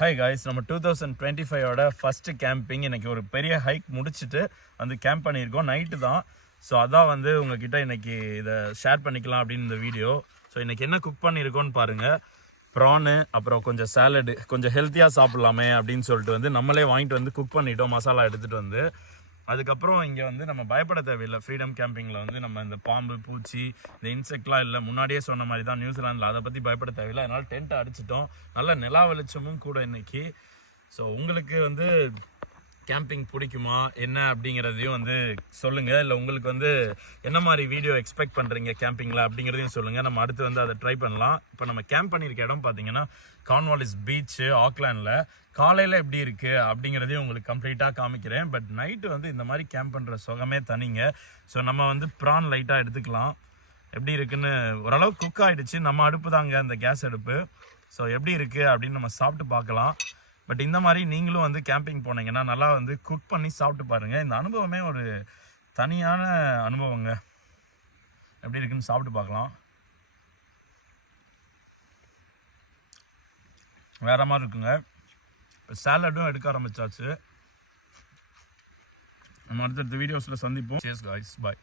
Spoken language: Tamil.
ஹாய் காய்ஸ், நம்ம 2025ஓட ஃபஸ்ட்டு கேம்பிங் இன்றைக்கி ஒரு பெரிய ஹைக் முடிச்சுட்டு வந்து கேம்ப் பண்ணியிருக்கோம். நைட்டு தான். ஸோ அதான் வந்து உங்ககிட்ட இன்றைக்கி இதை ஷேர் பண்ணிக்கலாம் அப்படின்னு இந்த வீடியோ. ஸோ இன்றைக்கி என்ன குக் பண்ணியிருக்கோன்னு பாருங்கள். ப்ரானு, அப்புறம் கொஞ்சம் சாலடு, கொஞ்சம் ஹெல்த்தியாக சாப்பிட்லாமே அப்படின்னு சொல்லிட்டு வந்து நம்மளே வாங்கிட்டு வந்து குக் பண்ணிட்டோம், மசாலா எடுத்துகிட்டு வந்து. அதுக்கப்புறம் இங்கே வந்து நம்ம பயப்பட தேவையில்லை. ஃப்ரீடம் கேம்பிங்கில் வந்து நம்ம இந்த பாம்பு, பூச்சி, இந்த இன்செக்ட்லாம் இல்லை. முன்னாடியே சொன்ன மாதிரி தான் நியூசிலாண்டில், அதை பற்றி பயப்பட தேவையில்லை. அதனால் டென்ட்டை அடிச்சிட்டோம். நல்ல நிலா வெளிச்சமும் கூட இன்றைக்கி. ஸோ உங்களுக்கு வந்து கேம்பிங் பிடிக்குமா என்ன அப்படிங்கிறதையும் வந்து சொல்லுங்கள். இல்லை உங்களுக்கு வந்து என்ன மாதிரி வீடியோ எக்ஸ்பெக்ட் பண்ணுறீங்க கேம்பிங்கில் அப்படிங்கிறதையும் சொல்லுங்கள். நம்ம அடுத்து வந்து அதை ட்ரை பண்ணலாம். இப்போ நம்ம கேம்ப் பண்ணியிருக்க இடம் பார்த்தீங்கன்னா கார்ன்வாலிஸ் பீச்சு, ஆக்லாண்டில். காலையில் எப்படி இருக்குது அப்படிங்கிறதையும் உங்களுக்கு கம்ப்ளீட்டாக காமிக்கிறேன். பட் நைட்டு வந்து இந்த மாதிரி கேம்ப் பண்ணுற சுகமே தனிங்க. ஸோ நம்ம வந்து ப்ரான் லைட்டாக எடுத்துக்கலாம். எப்படி இருக்குன்னு ஓரளவு குக் ஆகிடுச்சு. நம்ம அடுப்பு தாங்க, அந்த கேஸ் அடுப்பு. ஸோ எப்படி இருக்குது அப்படின்னு நம்ம சாப்பிட்டு பார்க்கலாம். பட் இந்த மாதிரி நீங்களும் வந்து கேம்பிங் போனீங்கன்னா நல்லா வந்து குக் பண்ணி சாப்பிட்டு பாருங்கள். இந்த அனுபவமே ஒரு தனியான அனுபவங்க. எப்படி இருக்குன்னு சாப்பிட்டு பார்க்கலாம். வேற மாதிரி இருக்குங்க. சாலடும் எடுக்க ஆரம்பிச்சாச்சு. நம்ம அடுத்தடுத்த வீடியோஸில் சந்திப்போம். Cheers guys, bye.